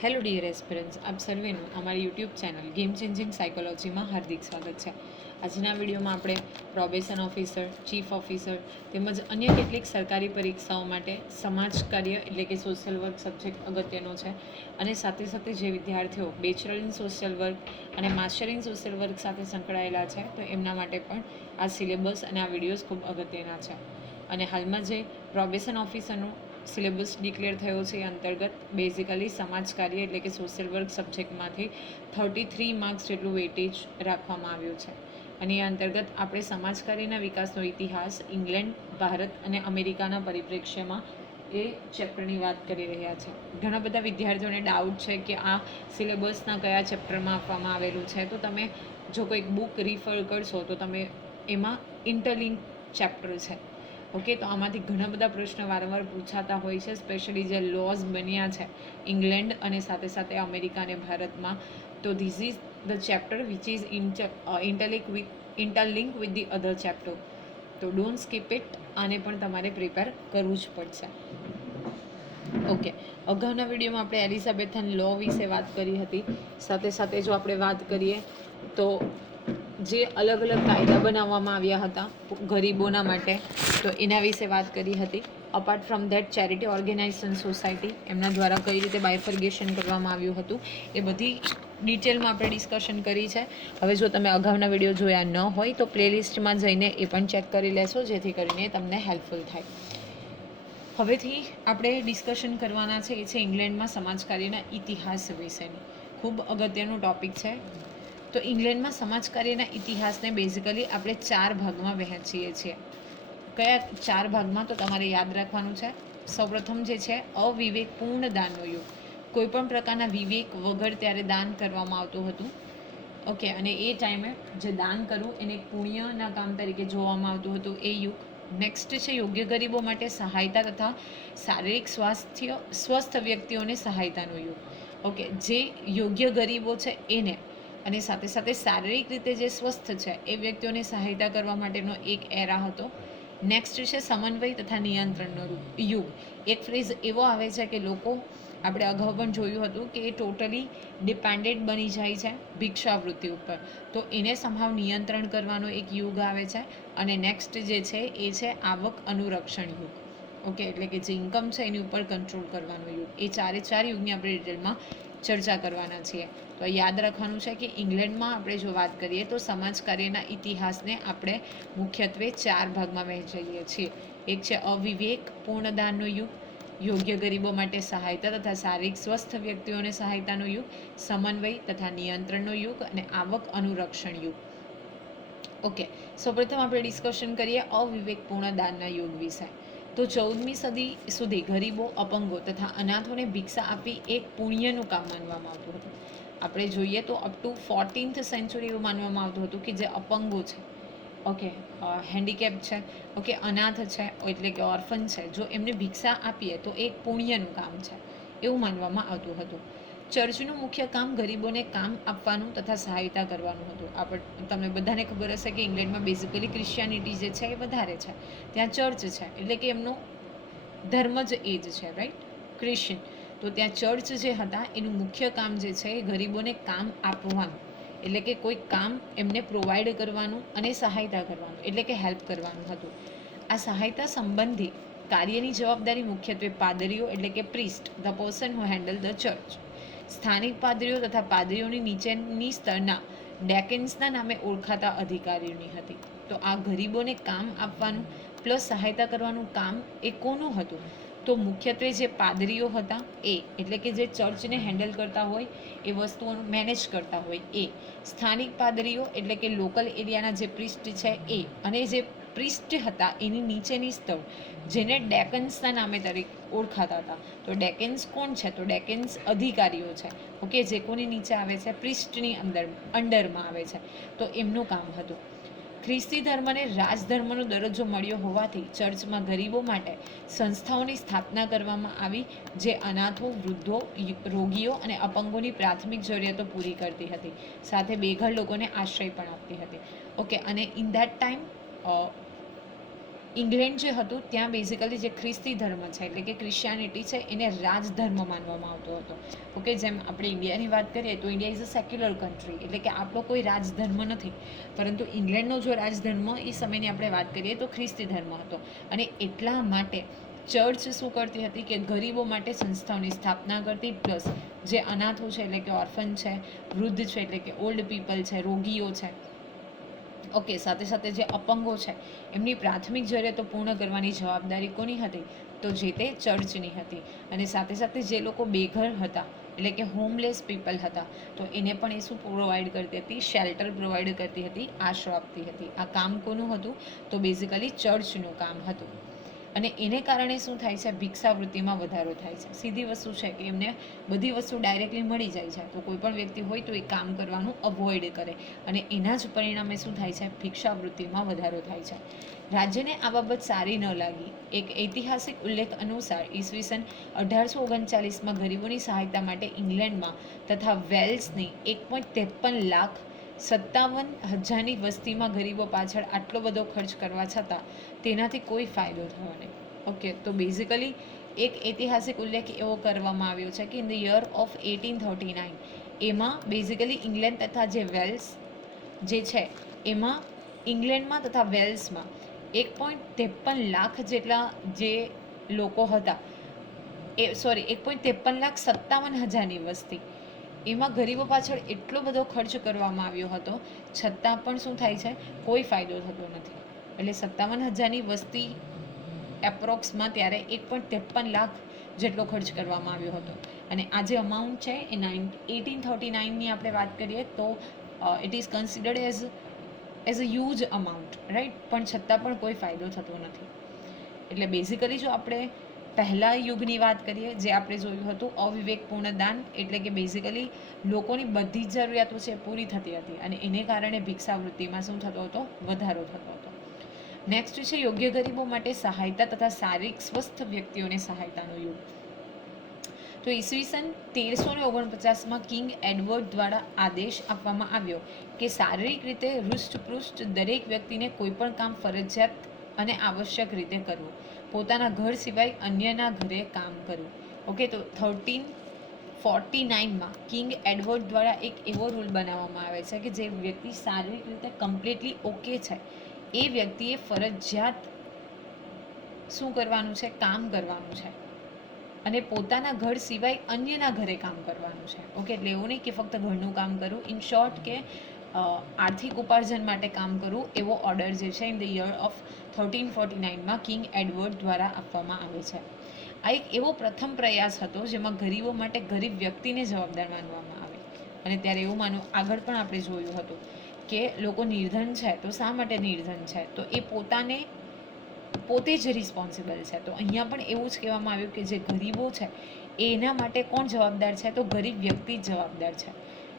Hello dear aspirants, આપ સર્વેનું અમારી YouTube channel game changing સાયકોલોજીમાં હાર્દિક સ્વાગત છે. આજના વિડીયોમાં આપણે પ્રોબેશન ઓફિસર, ચીફ ઓફિસર તેમજ અન્ય કેટલીક સરકારી પરીક્ષાઓ માટે સમાજ કાર્ય એટલે કે સોશિયલ વર્ક સબ્જેક્ટ અગત્યનો છે અને સાથે સાથે જે વિદ્યાર્થીઓ બેચલર ઇન સોશિયલ વર્ક અને માસ્ટર ઇન સોશિયલ વર્ક સાથે સંકળાયેલા છે તો એમના માટે પણ આ સિલેબસ અને આ વિડીયોઝ ખૂબ અગત્યના છે. અને હાલમાં જે પ્રોબેશન ઓફિસરનું સિલેબસ ડિક્લેર થયો છે એ અંતર્ગત બેઝિકલી સમાજ કાર્ય એટલે કે સોશિયલ વર્ક સબ્જેક્ટમાંથી 33 માર્ક્સ જેટલું વેટેજ રાખવામાં આવ્યું છે. અને એ અંતર્ગત આપણે સમાજ કાર્યના વિકાસનો ઇતિહાસ ઇંગ્લેન્ડ, ભારત અને અમેરિકાના પરિપ્રેક્ષ્યમાં એ ચેપ્ટરની વાત કરી રહ્યા છે. ઘણા બધા વિદ્યાર્થીઓને ડાઉટ છે કે આ સિલેબસના કયા ચેપ્ટરમાં આપવામાં આવેલું છે, તો તમે જો કોઈક બુક રિફર કરશો તો તમે એમાં ઇન્ટરલિંક ચેપ્ટર છે. ઓકે, તો આમાંથી ઘણા બધા પ્રશ્નો વારંવાર પૂછાતા હોય છે, સ્પેશિયલી જે લોઝ બન્યા છે ઇંગ્લેન્ડ અને સાથે સાથે અમેરિકા અને ભારતમાં. તો this is the chapter which is interlink with the other chapter. તો ડોન્ટ સ્કીપ ઇટ. આને પણ તમારે પ્રિપેર કરવું જ પડશે. ઓકે, અગાઉના વિડીયોમાં આપણે એલિઝાબેથન લો વિશે વાત કરી હતી. સાથે સાથે જો આપણે વાત કરીએ તો જે અલગ અલગ કાયદા બનાવવામાં આવ્યા હતા ગરીબોના માટે, તો એના વિશે વાત કરી હતી. Apart from that charity organisation society એમના દ્વારા કઈ રીતે બાયફર્ગેશન કરવામાં આવ્યું હતું એ બધી ડિટેલમાં આપણે ડિસ્કશન કરી છે. હવે જો તમે અગાઉના વિડીયો જોયા ન હોય તો પ્લેલિસ્ટમાં જઈને એ પણ ચેક કરી લેશો, જેથી કરીને તમને હેલ્પફુલ થાય. હવેથી આપણે ડિસ્કશન કરવાના છે એ છે ઇંગ્લેન્ડમાં સમાજ કાર્યના ઇતિહાસ વિશેની. ખૂબ અગત્યનું ટૉપિક છે. તો ઇંગ્લેન્ડમાં સમાજ કાર્યના ઇતિહાસને બેઝિકલી આપણે 4 ભાગમાં વહેંચીએ છીએ. કયા 4 ભાગમાં? તો તમારે યાદ રાખવાનું છે. સૌપ્રથમ જે છે અવિવેકપૂર્ણ દાનનો યુગ. કોઈ પણ પ્રકારના વિવેક વગર ત્યારે દાન કરવામાં આવતું હતું. ઓકે, અને એ ટાઈમે જે દાન કરવું એને પુણ્યના કામ તરીકે જોવામાં આવતું હતું, એ યુગ. નેક્સ્ટ છે યોગ્ય ગરીબો માટે સહાયતા તથા શારીરિક સ્વસ્થ વ્યક્તિઓને સહાયતાનો યુગ. ઓકે, જે યોગ્ય ગરીબો છે એને અને સાથે સાથે શારીરિક રીતે જે સ્વસ્થ છે એ વ્યક્તિઓને સહાયતા કરવા માટેનો એક એરા હતો. નેક્સ્ટ છે સમન્વય તથા નિયંત્રણનો યુગ. એક ફ્રેઝ એવો આવે છે કે લોકો, આપણે અગાઉ પણ જોયું હતું કે એ ટોટલી ડિપેન્ડેન્ટ બની જાય છે ભિક્ષાવૃત્તિ ઉપર, તો એને સંભાવ નિયંત્રણ કરવાનો એક યુગ આવે છે. અને નેક્સ્ટ જે છે એ છે આવક અનુરક્ષણ યુગ. ઓકે, એટલે કે જે ઇન્કમ છે એની ઉપર કંટ્રોલ કરવાનો યુગ. એ 4 યુગની આપણે ડિટેલમાં ચર્ચા કરવાના છીએ. તો યાદ રાખવાનું છે કે ઇંગ્લેન્ડમાં આપણે જો વાત કરીએ તો સમાજ કાર્યના ઇતિહાસને આપણે મુખ્યત્વે 4 ભાગમાં વહેંચીએ છીએ. એક છે અવિવેક પૂર્ણ દાનનો યુગ, યોગ્ય ગરીબો માટે સહાયતા તથા શારીરિક સ્વસ્થ વ્યક્તિઓને સહાયતાનો યુગ, સમન્વય તથા નિયંત્રણનો યુગ અને આવક અનુરક્ષણ યુગ. ઓકે, સૌપ્રથમ આપણે ડિસ્કશન કરીએ અવિવેકપૂર્ણ દાનના યુગ વિશે. તો 14મી સદી સુધી ગરીબો, અપંગો તથા અનાથોને ભિક્ષા આપવી એક પુણ્યનું કામ માનવામાં આવતું હતું. આપણે જોઈએ તો અપ ટુ 14th સેન્ચુરી એવું માનવામાં આવતું હતું કે જે અપંગો છે, ઓકે, હેન્ડીકેપ છે, ઓકે, અનાથ છે એટલે કે ઓર્ફન છે, જો એમને ભિક્ષા આપીએ તો એક પુણ્યનું કામ છે એવું માનવામાં આવતું હતું. ચર્ચનું મુખ્ય કામ ગરીબોને કામ આપવાનું તથા સહાયતા કરવાનું હતું. તમને બધાને ખબર હશે કે ઇંગ્લેન્ડમાં બેઝિકલી ક્રિશ્ચિયાનિટી જે છે એ વધારે છે. ત્યાં ચર્ચ છે એટલે કે એમનો ધર્મ જ એ જ છે, રાઈટ, ક્રિશ્ચિયન. તો ત્યાં ચર્ચ જે હતા એનું મુખ્ય કામ જે છે એ ગરીબોને કામ આપવાનું, એટલે કે કોઈ કામ એમને પ્રોવાઈડ કરવાનું અને સહાયતા કરવાનું, એટલે કે હેલ્પ કરવાનું હતું. આ સહાયતા સંબંધી કાર્યની જવાબદારી મુખ્યત્વે પાદરીઓ એટલે કે priest, the person who handle the church, સ્થાનિક પાદરીઓ તથા પાદરીઓની નીચેની સ્તરના ડેકેન્સના નામે ઓળખાતા અધિકારીઓની હતી. તો આ ગરીબોને કામ આપવાનું પ્લસ સહાયતા કરવાનું કામ એ કોનું હતું? તો મુખ્યત્વે જે પાદરીઓ હતા એ, એટલે કે જે ચર્ચને હેન્ડલ કરતા હોય, એ વસ્તુઓનું મેનેજ કરતા હોય એ. સ્થાનિક પાદરીઓ એટલે કે લોકલ એરિયાના જે પ્રિસ્ટ છે એ, અને જે પ્રિસ્ટ હતા એની નીચેની સ્તર જેને ડેકન્સના નામે તરીકે ઓળખાતા હતા. તો ડેકેન્સ કોણ છે? તો ડેકેન્સ અધિકારીઓ છે, ઓકે, જે કોની નીચે આવે છે? પ્રિસ્ટની અંડરમાં આવે છે. તો એમનું કામ હતું. ખ્રિસ્તી ધર્મને રાજધર્મનો દરજ્જો મળ્યો હોવાથી ચર્ચમાં ગરીબો માટે સંસ્થાઓની સ્થાપના કરવામાં આવી, જે અનાથો, વૃદ્ધો, રોગીઓ અને અપંગોની પ્રાથમિક જરૂરિયાતો પૂરી કરતી હતી, સાથે બેઘર લોકોને આશ્રય પણ આપતી હતી. ઓકે, અને ઇન ધેટ ટાઈમ ઇંગ્લેન્ડ જે હતું ત્યાં બેઝિકલી જે ખ્રિસ્તી ધર્મ છે એટલે કે ક્રિશ્ચિયાનિટી છે એને રાજધર્મ માનવામાં આવતો હતો. ઓકે, જેમ આપણે ઇન્ડિયાની વાત કરીએ તો India is a secular country, એટલે કે આપણો કોઈ રાજધર્મ નથી, પરંતુ ઇંગ્લેન્ડનો જો રાજધર્મ એ સમયની આપણે વાત કરીએ તો ખ્રિસ્તી ધર્મ હતો. અને એટલા માટે ચર્ચ શું કરતી હતી કે ગરીબો માટે સંસ્થાઓની સ્થાપના કરતી, પ્લસ જે અનાથો છે એટલે કે ઓર્ફન છે, વૃદ્ધ છે એટલે કે ઓલ્ડ પીપલ છે, રોગીઓ છે, ઓકે, સાથે સાથે જે અપંગો છે એમની પ્રાથમિક જરૂરિયાતો પૂર્ણ કરવાની જવાબદારી કોની હતી? તો જે તે ચર્ચની હતી. અને સાથે સાથે જે લોકો બેઘર હતા એટલે કે હોમલેસ પીપલ હતા તો એને પણ એ શું પ્રોવાઈડ કરતી હતી? શેલ્ટર પ્રોવાઈડ કરતી હતી, આશરો આપતી હતી. આ કામ કોનું હતું? તો બેઝિકલી ચર્ચનું કામ હતું. અને એને કારણે શું થાય છે? ભિક્ષાવૃત્તિમાં વધારો થાય છે. સીધી વસ્તુ છે કે એમને બધી વસ્તુ ડાયરેક્ટલી મળી જાય છે, તો કોઈ પણ વ્યક્તિ હોય તો એ કામ કરવાનું અવોઇડ કરે, અને એના જ પરિણામે શું થાય છે? ભિક્ષાવૃત્તિમાં વધારો થાય છે. રાજ્યને આ બાબત સારી ન લાગી. એક ઐતિહાસિક ઉલ્લેખ અનુસાર ઈસવીસન 1839માં ગરીબોની સહાયતા માટે ઇંગ્લેન્ડમાં તથા વેલ્સની 1.53 લાખ 57,000ની વસ્તીમાં ગરીબો પાછળ આટલો બધો ખર્ચ કરવા છતાં તેનાથી કોઈ ફાયદો થયો નહીં. ઓકે, તો બેઝિકલી એક ઐતિહાસિક ઉલ્લેખ એવો કરવામાં આવ્યો છે કે ઇન ધ યર ઓફ 1839 એમાં બેઝિકલી ઇંગ્લેન્ડ તથા જે વેલ્સ જે છે એમાં ઇંગ્લેન્ડમાં તથા વેલ્સમાં 1.53 લાખ જેટલા જે લોકો હતા, 1.53,57,000ની વસ્તી, એમાં ગરીબો પાછળ એટલો બધો ખર્ચ કરવામાં આવ્યો હતો, છતાં પણ શું થાય છે? કોઈ ફાયદો થતો નથી. એટલે 57,000ની વસ્તી એપ્રોક્સમાં ત્યારે 1.53 લાખ જેટલો ખર્ચ કરવામાં આવ્યો હતો. અને આ જે અમાઉન્ટ છે એ 1839ની આપણે વાત કરીએ તો it is considered as a huge amount, right? પણ છતાં પણ કોઈ ફાયદો થતો નથી. એટલે બેઝિકલી જો આપણે પહેલા યુગની વાત કરીએ, જે આપણે જોયું હતું અવિવેકપૂર્ણ દાન, એટલે કે બેઝિકલી લોકોની બધી જ જરૂરિયાતો છે પૂરી થતી હતી અને એને કારણે ભિક્ષાવૃત્તિમાં શું થતો હતો? વધારો થતો હતો. નેક્સ્ટ છે યોગ્ય ગરીબો માટે સહાયતા તથા શારીરિક સ્વસ્થ વ્યક્તિઓને સહાયતાનો યુગ. તો ઈસવીસન 1349માં કિંગ એડવર્ડ દ્વારા આદેશ આપવામાં આવ્યો કે શારીરિક રીતે હૃષ્ટપુષ્ટ દરેક વ્યક્તિને કોઈ પણ કામ ફરજિયાત અને આવશ્યક રીતે કરવું, પોતાના ઘર સિવાય અન્યના ઘરે કામ કરવું. ઓકે, તો 1349માં કિંગ એડવર્ડ દ્વારા એક એવો રૂલ બનાવવામાં આવે છે કે જે વ્યક્તિ શારીરિક રીતે કમ્પ્લીટલી ઓકે છે એ વ્યક્તિએ ફરજિયાત શું કરવાનું છે? કામ કરવાનું છે, અને પોતાના ઘર સિવાય અન્યના ઘરે કામ કરવાનું છે. ઓકે, એટલે એવું નહીં કે ફક્ત ઘરનું કામ કરવું, ઇન શોર્ટ કે આર્થિક ઉપાર્જન માટે કામ કરવું, એવો ઓર્ડર જે છે ઇન ધ યર ઓફ 1349માં કિંગ એડવર્ડ દ્વારા આપવામાં આવે છે. આ એક એવો પ્રથમ પ્રયાસ હતો જેમાં ગરીબો માટે ગરીબ વ્યક્તિને જવાબદાર માનવામાં આવે. અને ત્યારે એવું માનવું, આગળ પણ આપણે જોયું હતું કે લોકો નિર્ધન છે તો શા માટે નિર્ધન છે? તો એ પોતે જ રિસ્પોન્સિબલ છે. તો અહીંયા પણ એવું જ કહેવામાં આવ્યું કે જે ગરીબો છે એના માટે કોણ જવાબદાર છે? તો ગરીબ વ્યક્તિ જ જવાબદાર છે.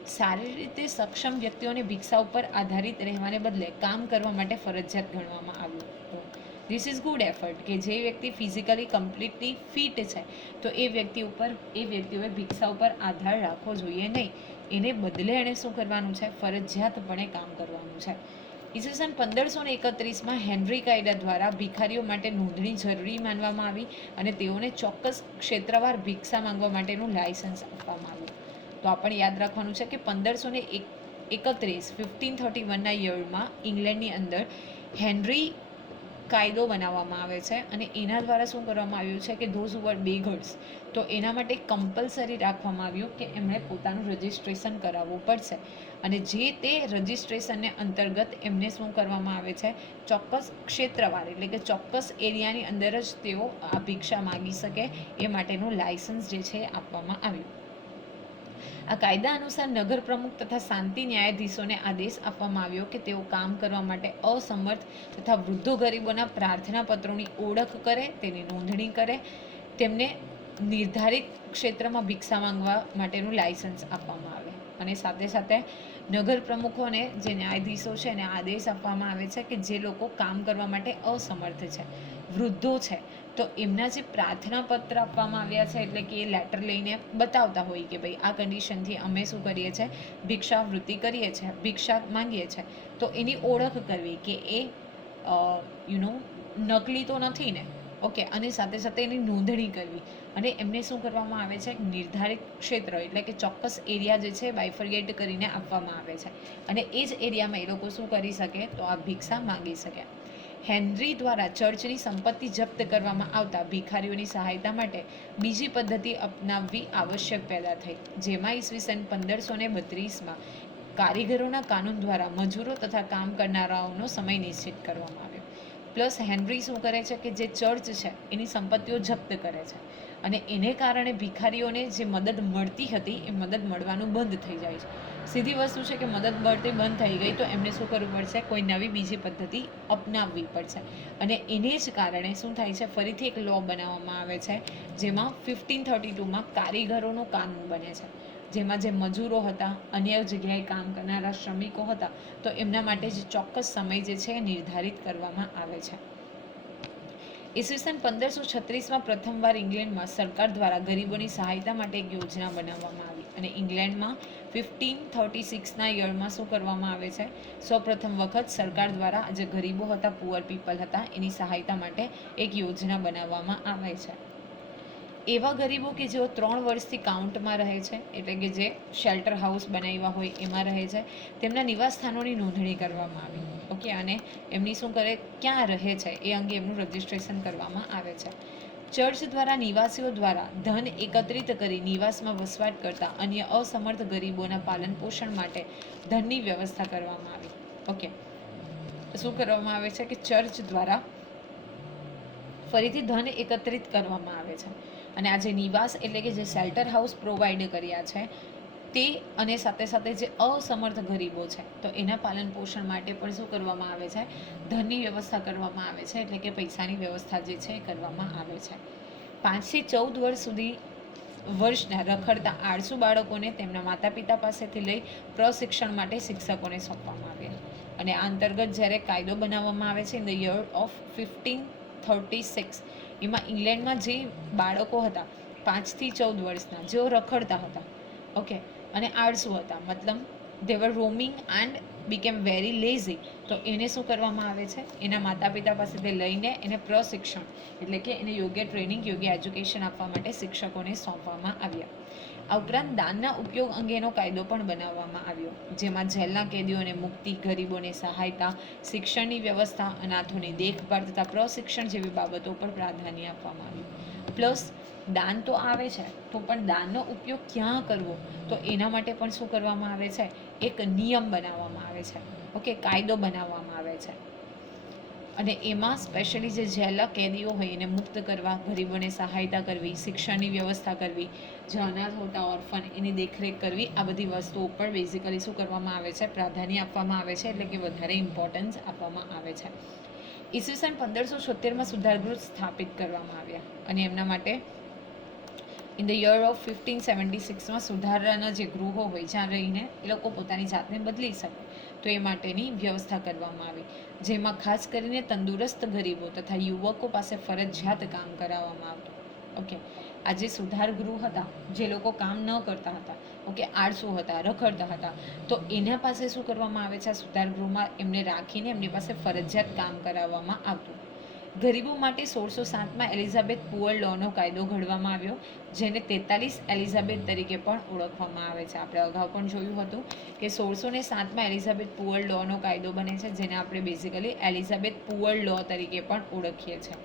સારી રીતે સક્ષમ વ્યક્તિઓને ભિક્ષા ઉપર આધારિત રહેવાને બદલે કામ કરવા માટે ફરજિયાત ગણવામાં આવ્યું. ધીસ ઇઝ ગુડ એફર્ટ કે જે વ્યક્તિ ફિઝિકલી કમ્પ્લીટલી ફિટ છે તો એ વ્યક્તિઓએ ભિક્ષા ઉપર આધાર રાખવો જોઈએ નહીં. એને બદલે એણે શું કરવાનું છે? ફરજિયાતપણે કામ કરવાનું છે. ઈસવીસન 1531માં હેનરી કાયદા દ્વારા ભિખારીઓ માટે નોંધણી જરૂરી માનવામાં આવી અને તેઓને ચોક્કસ ક્ષેત્રવાર ભિક્ષા માંગવા માટેનું લાયસન્સ આપવામાં આવ્યું. તો આપણે યાદ રાખવાનું છે કે 1531ના યરમાં ઇંગ્લેન્ડની અંદર હેનરી કાયદો બનાવવામાં આવે છે અને એના દ્વારા શું કરવામાં આવ્યું છે કે ધોઝ હુ વર બેગર્સ, તો એના માટે કમ્પલસરી રાખવામાં આવ્યું કે એમણે પોતાનું રજિસ્ટ્રેશન કરાવવું પડશે. અને જે તે રજિસ્ટ્રેશનને અંતર્ગત એમને શું કરવામાં આવે છે? ચોક્કસ ક્ષેત્રવાર એટલે કે ચોક્કસ એરિયાની અંદર જ તેઓ આ ભિક્ષા માગી શકે એ માટેનું લાયસન્સ જે છે આપવામાં આવ્યું. આ કાયદા અનુસાર નગર પ્રમુખ તથા શાંતિ ન્યાયાધીશોને આદેશ આપવામાં આવ્યો કે તેઓ કામ કરવા માટે અસમર્થ તથા વૃદ્ધો ગરીબોના પ્રાર્થના પત્રોની ઓળખ કરે, તેની નોંધણી કરે, તેમને નિર્ધારિત ક્ષેત્રમાં ભિક્ષા માંગવા માટેનું લાયસન્સ આપવામાં આવે. અને સાથે સાથે નગર પ્રમુખોને, જે ન્યાયાધીશો છે એને આદેશ આપવામાં આવે છે કે જે લોકો કામ કરવા માટે અસમર્થ છે, વૃદ્ધો છે, તો એમના જે પ્રાર્થના પત્ર આપવામાં આવ્યા છે એટલે કે એ લેટર લઈને બતાવતા હોય કે ભાઈ આ કન્ડિશનથી અમે શું કરીએ છીએ? ભિક્ષાવૃત્તિ કરીએ છીએ, ભિક્ષા માંગીએ છીએ, તો એની ઓળખ કરવી કે એ નકલી તો નથી ને, ઓકે. અને સાથે સાથે એની નોંધણી કરવી, અને એમને શું કરવામાં આવે છે, નિર્ધારિત ક્ષેત્ર એટલે કે ચોક્કસ એરિયા જે છે બાયફર્ગેટ કરીને આપવામાં આવે છે, અને એ જ એરિયામાં એ લોકો શું કરી શકે, તો આ ભિક્ષા માંગી શકે. હેનરી દ્વારા ચર્ચની સંપત્તિ જપ્ત કરવામાં આવતા ભિખારીઓની સહાયતા માટે બીજી પદ્ધતિ અપનાવવી આવશ્યક પેદા થઈ, જેમાં ઈસવીસન 1532માં કારીગરોના કાનૂન દ્વારા મજૂરો તથા કામ કરનારાઓનો સમય નિશ્ચિત કરવામાં આવ્યો. પ્લસ હેનરી શું કરે છે કે જે ચર્ચ છે એની સંપત્તિઓ જપ્ત કરે છે, અને એને કારણે ભિખારીઓને જે મદદ મળતી હતી એ મદદ મળવાનું બંધ થઈ જાય છે. સીધી વસ્તુ છે કે મદદ મળતી બંધ થઈ ગઈ તો એમને શું કરવું પડશે, કોઈ નવી બીજી પદ્ધતિ અપનાવવી પડશે, અને એને જ કારણે શું થાય છે, ફરીથી એક લો બનાવવામાં આવે છે, જેમાં 1532માં કારીગરોનો કાનૂન બને છે, જેમાં જે મજૂરો હતા, અન્ય જગ્યાએ કામ કરનારા શ્રમિકો હતા, તો એમના માટે જે ચોક્કસ સમય જે છે એ નિર્ધારિત કરવામાં આવે છે. ઈસવીસન 1536માં પ્રથમવાર ઇંગ્લેન્ડમાં સરકાર દ્વારા ગરીબોની સહાયતા માટે એક યોજના બનાવવામાં આવી, અને ઇંગ્લેન્ડમાં 1536ના યરમાં શું કરવામાં આવે છે, સૌપ્રથમ વખત સરકાર દ્વારા જે ગરીબો હતા, પુઅર પીપલ હતા, એની સહાયતા માટે એક યોજના બનાવવામાં આવે છે. એવા ગરીબો કે જેઓ 3 વર્ષથી કાઉન્ટમાં રહે છે, એટલે કે જે શેલ્ટર હાઉસ બનાવ્યા હોય એમાં રહે છે, તેમના નિવાસ સ્થાનોની નોંધણી કરવામાં આવી, ઓકે. અને એમની શું કરે, ક્યાં રહે છે એ અંગે એમનું રજિસ્ટ્રેશન કરવામાં આવે છે. ચર્ચ દ્વારા નિવાસીઓ દ્વારા ધન એકત્રિત કરી નિવાસમાં વસવાટ કરતા અન્ય અસમર્થ ગરીબોના પાલન પોષણ માટે ધનની વ્યવસ્થા કરવામાં આવી, ઓકે. શું કરવામાં આવે છે કે ચર્ચ દ્વારા ફરીથી ધન એકત્રિત કરવામાં આવે છે, અને આ જે નિવાસ એટલે કે જે શેલ્ટર હાઉસ પ્રોવાઈડ કર્યા છે તે, અને સાથે સાથે જે અસમર્થ ગરીબો છે તો એના પાલન પોષણ માટે પણ શું કરવામાં આવે છે, ધનની વ્યવસ્થા કરવામાં આવે છે, એટલે કે પૈસાની વ્યવસ્થા જે છે એ કરવામાં આવે છે. 5 થી 14 વર્ષ સુધી વર્ષના રખડતા આળસુ બાળકોને તેમના માતા પિતા પાસેથી લઈ પ્રશિક્ષણ માટે શિક્ષકોને સોંપવામાં આવ્યા, અને આ અંતર્ગત જ્યારે કાયદો બનાવવામાં આવે છે ઇન ધ યર ઓફ 1536, એમાં ઇંગ્લેન્ડમાં જે બાળકો હતા 5 થી 14 વર્ષના, જેઓ રખડતા હતા, ઓકે, અને આળસુ હતા, મતલબ they were roaming and became very lazy, તો એને શું કરવામાં આવે છે, એના માતા પિતા પાસેથી લઈને એને પ્રશિક્ષણ એટલે કે એને યોગ્ય ટ્રેનિંગ, યોગ્ય એજ્યુકેશન આપવા માટે શિક્ષકોને સોંપવામાં આવ્યા. આ ઉપરાંત દાનના ઉપયોગ અંગેનો કાયદો પણ બનાવવામાં આવ્યો, જેમાં જેલના કેદીઓને મુક્તિ, ગરીબોને સહાયતા, શિક્ષણની વ્યવસ્થા, અનાથોની દેખભાળ તથા પ્રશિક્ષણ જેવી બાબતો પર પ્રાધાન્ય આપવામાં આવ્યું. પ્લસ દાન તો આવે છે, તો પણ દાનનો ઉપયોગ ક્યાં કરવો, તો એના માટે પણ શું કરવામાં આવે છે, એક નિયમ બનાવવામાં આવે છે, ઓકે, કાયદો બનાવવામાં આવે છે. અને એમાં સ્પેશિયલી જે જેલના કેદીઓ હોય એને મુક્ત કરવા, ગરીબોને સહાયતા કરવી, શિક્ષણની વ્યવસ્થા કરવી, જે અનાથ હોતા ઓર્ફન એની દેખરેખ કરવી, આ બધી વસ્તુઓ પર બેઝિકલી શું કરવામાં આવે છે, પ્રાધાન્ય આપવામાં આવે છે, એટલે કે વધારે ઇમ્પોર્ટન્સ આપવામાં આવે છે. ઈસવીસન 1576માં સુધારગૃહ સ્થાપિત કરવામાં આવ્યા, અને એમના માટે ઇન ધ યર ઓફ 1576માં સુધારાના જે ગૃહો હોય જ્યાં રહીને એ લોકો પોતાની જાતને બદલી શકે, તો એ માટેની વ્યવસ્થા કરવામાં આવી, જેમાં ખાસ કરીને તંદુરસ્ત ગરીબો તથા યુવકો પાસે ફરજિયાત કામ કરાવવામાં આવતું, ઓકે. આ જે સુધાર ગૃહ હતા, જે લોકો કામ ન કરતા હતા, ઓકે, આળસુ હતા, રખડતા હતા, તો એના પાસે શું કરવામાં આવે છે, આ સુધાર ગૃહમાં એમને રાખીને એમની પાસે ફરજિયાત કામ કરાવવામાં આવતું. ગરીબો માટે 1607માં એલિઝાબેથ પુઅર લોનો કાયદો ઘડવામાં આવ્યો, જેને 43 એલિઝાબેથ તરીકે પણ ઓળખવામાં આવે છે. આપણે અગાઉ પણ જોયું હતું કે 1607માં એલિઝાબેથ પુઅર લોનો કાયદો બને છે, જેને આપણે બેઝિકલી એલિઝાબેથ પુઅર લો તરીકે પણ ઓળખીએ છીએ,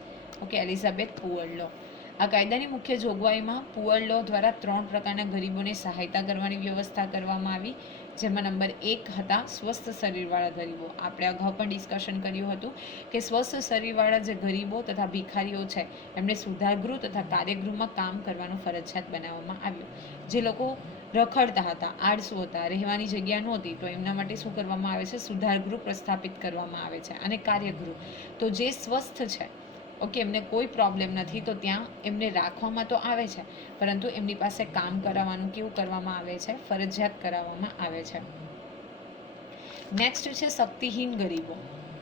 ઓકે, એલિઝાબેથ પુઅર લો. આ કાયદાની મુખ્ય જોગવાઈમાં પુઅર લો દ્વારા 3 પ્રકારના ગરીબોને સહાયતા કરવાની વ્યવસ્થા કરવામાં આવી, જેમાં નંબર 1 હતા સ્વસ્થ શરીરવાળા ગરીબો. આપણે અગાઉ પણ ડિસ્કશન કર્યું હતું કે સ્વસ્થ શરીરવાળા જે ગરીબો તથા ભિખારીઓ છે એમને સુધારગૃહ તથા કાર્યગૃહમાં કામ કરવાનું ફરજિયાત બનાવવામાં આવ્યું. જે લોકો રખડતા હતા, આળસુ હતા, રહેવાની જગ્યા નહોતી, તો એમના માટે શું કરવામાં આવે છે, સુધારગૃહ પ્રસ્થાપિત કરવામાં આવે છે, અને કાર્યગૃહ તો જે સ્વસ્થ છે, ઓકે, એમને કોઈ પ્રોબ્લેમ નથી, તો ત્યાં એમને રાખવામાં તો આવે છે, પરંતુ એમની પાસે કામ કરાવવાનું કેવું કરવામાં આવે છે, ફરજિયાત કરાવવામાં આવે છે. નેક્સ્ટ છે શક્તિહીન ગરીબો.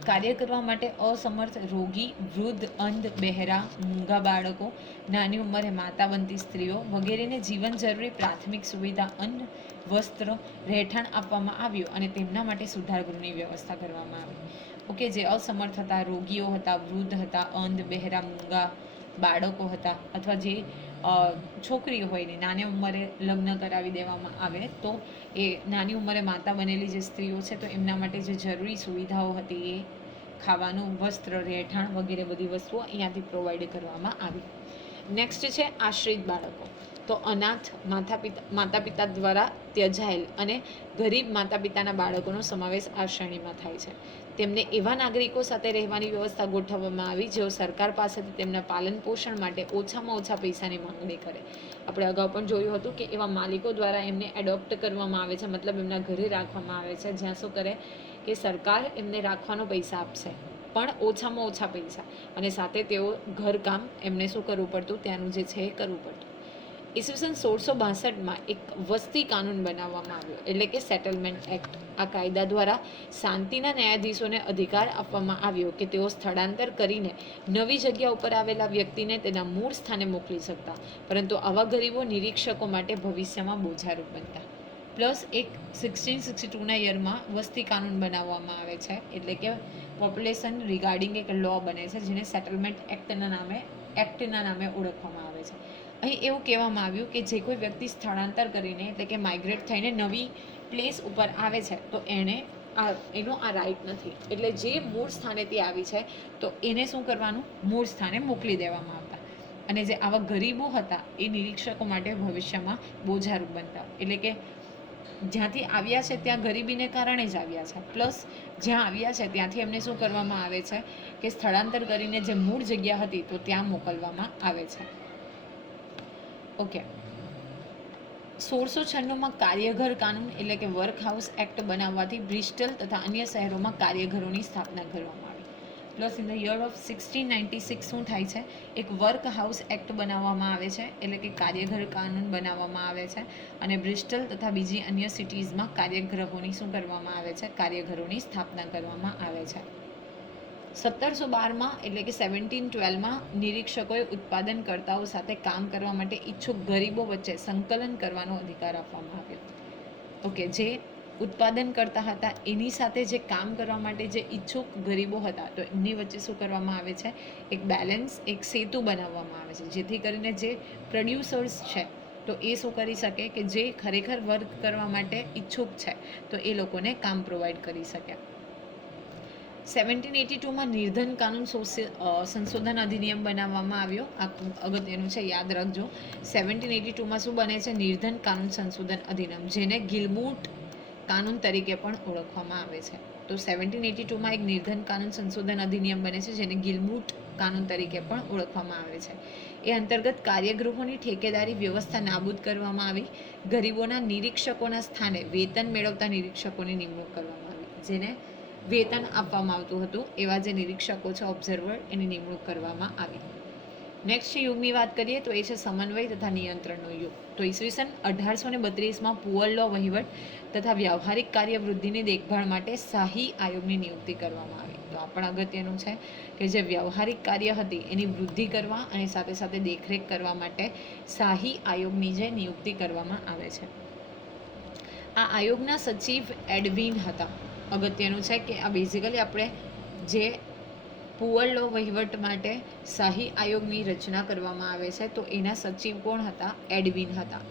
કાર્ય કરવા માટે અસમર્થ, રોગી, વૃદ્ધ, અંધ, બહેરા, મૂંગા બાળકો, નાની ઉંમરે માતા બનતી સ્ત્રીઓ વગેરેને જીવન જરૂરી પ્રાથમિક સુવિધા, અન્ન, વસ્ત્ર, રહેઠાણ આપવામાં આવ્યું, અને તેમના માટે સુધારગૃહની વ્યવસ્થા કરવામાં આવી. ઓકે, જે અસમર્થ હતા, રોગીઓ હતા, વૃદ્ધ હતા, અંધ, બહેરા, મૂંગા બાળકો હતા, અથવા જે છોકરીઓ હોય ને નાની ઉંમરે લગ્ન કરાવી દેવામાં આવે તો એ નાની ઉંમરે માતા બનેલી જે સ્ત્રીઓ છે તો એમના માટે જે જરૂરી સુવિધાઓ હતી એ ખાવાનું, વસ્ત્ર, રહેઠાણ વગેરે બધી વસ્તુઓ અહીંયાથી પ્રોવાઈડ કરવામાં આવી. નેક્સ્ટ છે આશ્રિત બાળકો. તો અનાથ, માતા પિતા દ્વારા ત્યજાયેલ અને ગરીબ માતા પિતાના બાળકોનો સમાવેશ આ શ્રેણીમાં થાય છે. તેમને એવા નાગરિકો સાથે રહેવાની વ્યવસ્થા ગોઠવવામાં આવી જેઓ સરકાર પાસેથી તેમના પાલન પોષણ માટે ઓછામાં ઓછા પૈસાની માંગણી કરે. આપણે અગાઉ પણ જોયું હતું કે એવા માલિકો દ્વારા એમને એડોપ્ટ કરવામાં આવે છે, મતલબ એમના ઘરે રાખવામાં આવે છે, જ્યાં શું કરે કે સરકાર એમને રાખવાનો પૈસા આપશે પણ ઓછામાં ઓછા પૈસા, અને સાથે તેઓ ઘરકામ એમને શું કરવું પડતું, ત્યાંનું જે છે એ કરવું પડતું. ઈસવીસન 1662માં એક વસ્તી કાનૂન બનાવવામાં આવ્યો, એટલે કે સેટલમેન્ટ એક્ટ. આ કાયદા દ્વારા શાંતિના ન્યાયાધીશોને અધિકાર આપવામાં આવ્યો કે તેઓ સ્થળાંતર કરીને નવી જગ્યા ઉપર આવેલા વ્યક્તિને તેના મૂળ સ્થાને મોકલી શકતા, પરંતુ આવા ગરીબો નિરીક્ષકો માટે ભવિષ્યમાં બોજારૂપ બનતા. પ્લસ એક 1662ના યરમાં વસ્તી કાનૂન બનાવવામાં આવે છે, એટલે કે પોપ્યુલેશન રિગાર્ડિંગ એક લો બને છે જેને સેટલમેન્ટ એક્ટના નામે ઓળખવામાં આવે છે. અહીં એવું કહેવામાં આવ્યું કે જે કોઈ વ્યક્તિ સ્થળાંતર કરીને, એટલે કે માઇગ્રેટ થઈને નવી પ્લેસ ઉપર આવે છે તો એનો આ રાઇટ નથી, એટલે જે મૂળ સ્થાનેથી આવી છે તો એને શું કરવાનું, મૂળ સ્થાને મોકલી દેવામાં આવતા. અને જે આવા ગરીબો હતા એ નિરીક્ષકો માટે ભવિષ્યમાં બોજારૂપ બનતા, એટલે કે જ્યાંથી આવ્યા છે ત્યાં ગરીબીને કારણે જ આવ્યા છે, પ્લસ જ્યાં આવ્યા છે ત્યાંથી એમને શું કરવામાં આવે છે કે સ્થળાંતર કરીને જે મૂળ જગ્યા હતી તો ત્યાં મોકલવામાં આવે છે. ઓકે, 1696માં કાર્યઘર કાનૂન એટલે કે વર્ક હાઉસ એક્ટ બનાવવાથી બ્રિસ્ટલ તથા અન્ય શહેરોમાં કાર્યઘરોની સ્થાપના કરવામાં આવી. Plus in the year of 1696 શું થાય છે, એક વર્ક હાઉસ એક્ટ બનાવવામાં આવે છે, એટલે કે કાર્યઘર કાનૂન બનાવવામાં આવે છે, અને બ્રિસ્ટલ તથા બીજી અન્ય સિટીઝમાં કાર્યગૃહોની શું કરવામાં આવે છે, કાર્યઘરોની સ્થાપના કરવામાં આવે છે. 1712માં એટલે કે 1712માં નિરીક્ષકોએ ઉત્પાદનકર્તાઓ સાથે કામ કરવા માટે ઈચ્છુક ગરીબો વચ્ચે સંકલન કરવાનો અધિકાર આપવામાં આવ્યો. ઓકે, જે ઉત્પાદન કરતા હતા એની સાથે જે કામ કરવા માટે જે ઈચ્છુક ગરીબો હતા તો એમની વચ્ચે શું કરવામાં આવે છે, એક બેલેન્સ, એક સેતુ બનાવવામાં આવે છે, જેથી કરીને જે પ્રોડ્યુસર્સ છે તો એ શું કરી શકે કે જે ખરેખર વર્ક કરવા માટે ઈચ્છુક છે તો એ લોકોને કામ પ્રોવાઈડ કરી શકે. 1782માં નિર્ધન કાનૂન સંશોધન અધિનિયમ બનાવવામાં આવ્યો. આ ખૂબ અગત્યનું છે, યાદ રાખજો. 1782માં શું બને છે, નિર્ધન કાનૂન સંશોધન અધિનિયમ, જેને ગિલમૂટ કાનૂન તરીકે પણ ઓળખવામાં આવે છે. તો 1782માં એક નિર્ધન કાનૂન સંશોધન અધિનિયમ બને છે જેને ગિલમૂટ કાનૂન તરીકે પણ ઓળખવામાં આવે છે. એ અંતર્ગત કાર્યગૃહોની ઠેકેદારી વ્યવસ્થા નાબૂદ કરવામાં આવી. ગરીબોના નિરીક્ષકોના સ્થાને વેતન મેળવતા નિરીક્ષકોની નિમણૂક કરવામાં આવી, જેને વેતન આપવામાં આવતું હતું એવા જે નિરીક્ષકો છે, ઓબ્ઝર્વર, એની નિમણૂક કરવામાં આવી. નેક્સ્ટ યુગની વાત કરીએ તો એ છે સમન્વય તથા નિયંત્રણનો યુગ. તો ઈસવીસન 1832માં પુઅર લો વહીવટ તથા વ્યવહારિક કાર્યવૃદ્ધિની દેખભાળ માટે શાહી આયોગની નિયુક્તિ કરવામાં આવી. તો આ પણ અગત્યનું છે કે જે વ્યવહારિક કાર્ય હતી એની વૃદ્ધિ કરવા અને સાથે સાથે દેખરેખ કરવા માટે શાહી આયોગની જે નિયુક્તિ કરવામાં આવે છે. આ આયોગના સચિવ એડવિન હતા. અગત્યનું છે કે આ બેઝિકલી આપણે જે પુઅર લો વહીવટ માટે શાહી આયોગની રચના કરવામાં આવે છે તો એના સચિવ કોણ હતા, એડવિન હતા.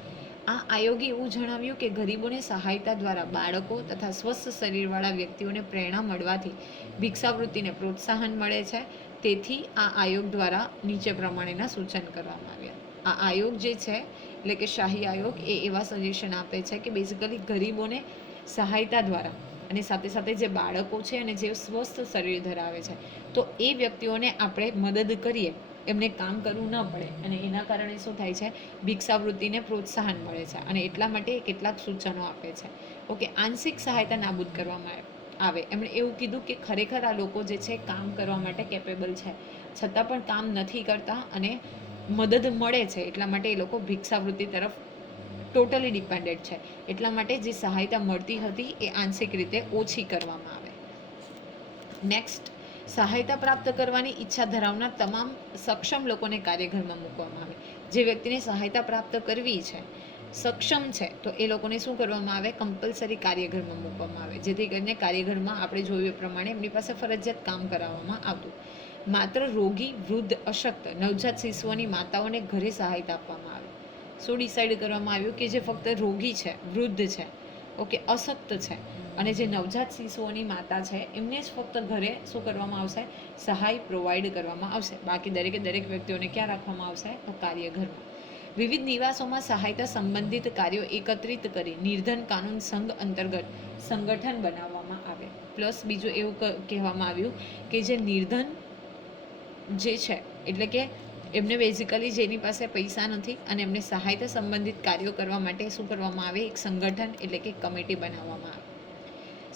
આ આયોગે એવું જણાવ્યું કે ગરીબોને સહાયતા દ્વારા બાળકો તથા સ્વસ્થ શરીરવાળા વ્યક્તિઓને પ્રેરણા મળવાથી ભિક્ષાવૃત્તિને પ્રોત્સાહન મળે છે. તેથી આ આયોગ દ્વારા નીચે પ્રમાણેના સૂચન કરવામાં આવ્યા. આ આયોગ જે છે એટલે કે શાહી આયોગ એ એવા સજેશન આપે છે કે બેઝિકલી ગરીબોને સહાયતા દ્વારા અને સાથે સાથે જે બાળકો છે અને જે સ્વસ્થ શરીર ધરાવે છે તો એ વ્યક્તિઓને આપણે મદદ કરીએ, એમને કામ કરવું ન પડે, અને એના કારણે શું થાય છે, ભિક્ષાવૃત્તિને પ્રોત્સાહન મળે છે, અને એટલા માટે કેટલાક સૂચનો આપે છે. ઓકે, આંશિક સહાયતા નાબૂદ કરવામાં આવે. એમણે એવું કીધું કે ખરેખર આ લોકો જે છે કામ કરવા માટે કેપેબલ છે, છતાં પણ કામ નથી કરતા અને મદદ મળે છે, એટલા માટે એ લોકો ભિક્ષાવૃત્તિ તરફ ટોટલી ડિપેન્ડેન્ટ છે. એટલા માટે જે સહાયતા મળતી હતી એ આંશિક રીતે ઓછી કરવામાં આવે. નેક્સ્ટ, સહાયતા પ્રાપ્ત કરવાની ઈચ્છા ધરાવનાર તમામ સક્ષમ લોકોને કાર્યઘરમાં મૂકવામાં આવે. જે વ્યક્તિને સહાયતા પ્રાપ્ત કરવી છે સક્ષમ છે તો એ લોકોને શું કરવામાં આવે, કમ્પલસરી કાર્યઘરમાં મૂકવામાં આવે, જેથી કરીને કાર્યઘરમાં આપણે જોયું એ પ્રમાણે એમની પાસે ફરજિયાત કામ કરાવવામાં આવતું. માત્ર રોગી, વૃદ્ધ, અશક્ત, નવજાત શિશુઓની માતાઓને ઘરે સહાયતા આપવામાં આવે. શું ડિસાઇડ કરવામાં આવ્યું કે જે ફક્ત રોગી છે, વૃદ્ધ છે, ઓકે, અશક્ત છે અને જે નવજાત શિશુઓની માતા છે એમને જ ફક્ત ઘરે શું કરવામાં આવશે, સહાય પ્રોવાઈડ કરવામાં આવશે. બાકી દરેક વ્યક્તિઓને ક્યાં રાખવામાં આવશે, તો કાર્યઘરમાં. વિવિધ નિવાસોમાં સહાયતા સંબંધિત કાર્યો એકત્રિત કરી નિર્ધન કાનૂન સંઘ અંતર્ગત સંગઠન બનાવવામાં આવે. પ્લસ બીજું એવું કહેવામાં આવ્યું કે જે નિર્ધન જે છે એટલે કે એમને બેઝિકલી જેની પાસે પૈસા નથી અને એમને સહાયતા સંબંધિત કાર્યો કરવા માટે શું કરવામાં આવે, એક સંગઠન એટલે કે કમિટી બનાવવામાં આવે.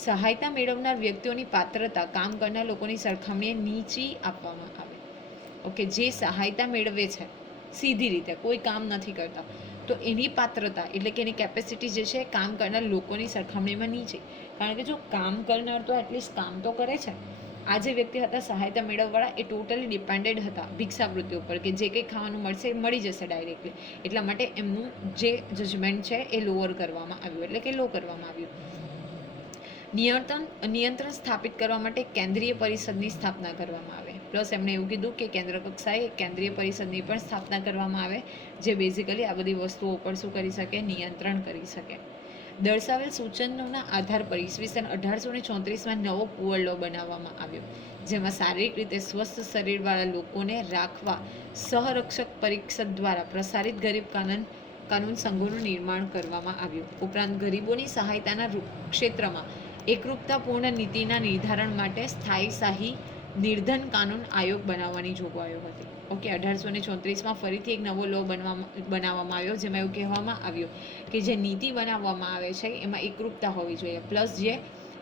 સહાયતા મેળવનાર વ્યક્તિઓની પાત્રતા કામ કરનાર લોકોની સરખામણીએ નીચી આપવામાં આવે. ઓકે, જે સહાયતા મેળવે છે સીધી રીતે, કોઈ કામ નથી કરતા, તો એની પાત્રતા એટલે કે એની કેપેસિટી જે છે કામ કરનાર લોકોની સરખામણીમાં નીચે. કારણ કે જો કામ કરનાર તો એટલીસ્ટ કામ તો કરે છે. આ જે વ્યક્તિ હતા સહાયતા મેળવવાળા એ ટોટલી ડિપેન્ડેડ હતા ભિક્ષાવૃત્તિ ઉપર, કે જે કંઈ ખાવાનું મળશે એ મળી જશે ડાયરેક્ટલી. એટલા માટે એમનું જે જજમેન્ટ છે એ લોઅર કરવામાં આવ્યું, એટલે કે લો કરવામાં આવ્યું. નિયંત્રણ સ્થાપિત કરવા માટે કેન્દ્રીય પરિષદની સ્થાપના કરવામાં આવે. પ્લસ એમણે એવું કીધું કે કેન્દ્ર કક્ષાએ કેન્દ્રીય પરિષદની પણ સ્થાપના કરવામાં આવે, જે બેઝિકલી આ બધી વસ્તુઓ ઉપર શું કરી શકે, નિયંત્રણ કરી શકે. દર્શાવેલ સૂચનોના આધાર પર ઈસવીસન 1834માં નવો પુઅર લો બનાવવામાં આવ્યો, જેમાં શારીરિક રીતે સ્વસ્થ શરીરવાળા લોકોને રાખવા સહરક્ષક પરિષદ દ્વારા પ્રસારિત ગરીબ કાનૂન સંઘોનું નિર્માણ કરવામાં આવ્યું. ઉપરાંત ગરીબોની સહાયતાના ક્ષેત્રમાં એકરૂપતાપૂર્ણ નીતિના નિર્ધારણ માટે સ્થાયી નિર્ધન કાનૂન આયોગ બનાવવાની જોગવાઈઓ હતી. ઓકે, 1834માં ફરીથી એક નવો લો બનાવવામાં આવ્યો, જેમાં એવું કહેવામાં આવ્યું કે જે નીતિ બનાવવામાં આવે છે એમાં એકરૂપતા હોવી જોઈએ. પ્લસ જે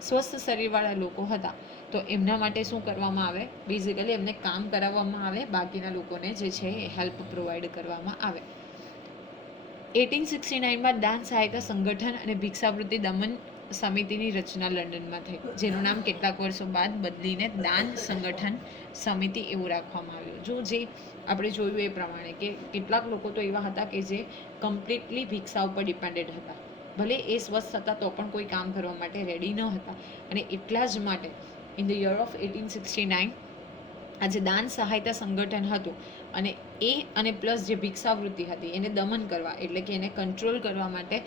સ્વસ્થ શરીરવાળા લોકો હતા તો એમના માટે શું કરવામાં આવે, બેઝિકલી એમને કામ કરાવવામાં આવે, બાકીના લોકોને જે છે એ હેલ્પ પ્રોવાઈડ કરવામાં આવે. 1869માં દાન સહાયતા સંગઠન અને ભિક્ષાવૃત્તિ દમન સમિતિની રચના લંડનમાં થઈ, જેનું નામ કેટલાક વર્ષો બાદ બદલીને દાન સંગઠન સમિતિ એવું રાખવામાં આવ્યું. જો જે આપણે જોયું એ પ્રમાણે કે કેટલાક લોકો તો એવા હતા કે જે કમ્પ્લીટલી ભિક્ષા ઉપર ડિપેન્ડેડ હતા, ભલે એ સ્વસ્થ હતા તો પણ કોઈ કામ કરવા માટે રેડી ન હતા, અને એટલા જ માટે ઇન ધ યર ઓફ 1869 આ જે દાન સહાયતા સંગઠન હતું અને પ્લસ જે ભિક્ષાવૃત્તિ હતી એને દમન કરવા એટલે કે એને કંટ્રોલ કરવા માટે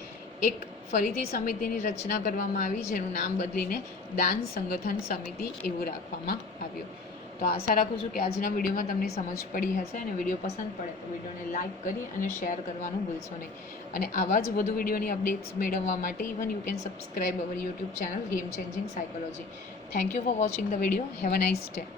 એક ફરીથી સમિતિની રચના કરવામાં આવી, જેનું નામ બદલીને દાન સંગઠન સમિતિ એવું રાખવામાં આવ્યું. તો આશા રાખું છું કે આજના વિડીયોમાં તમને સમજ પડી હશે, અને વિડીયો પસંદ પડે તો વિડીયોને લાઇક કરી અને શેર કરવાનું ભૂલશો નહીં. અને આવા જ વધુ વિડીયોની અપડેટ્સ મેળવવા માટે even you can subscribe our YouTube channel game changing psychology. Thank you for watching the video. Have a nice day.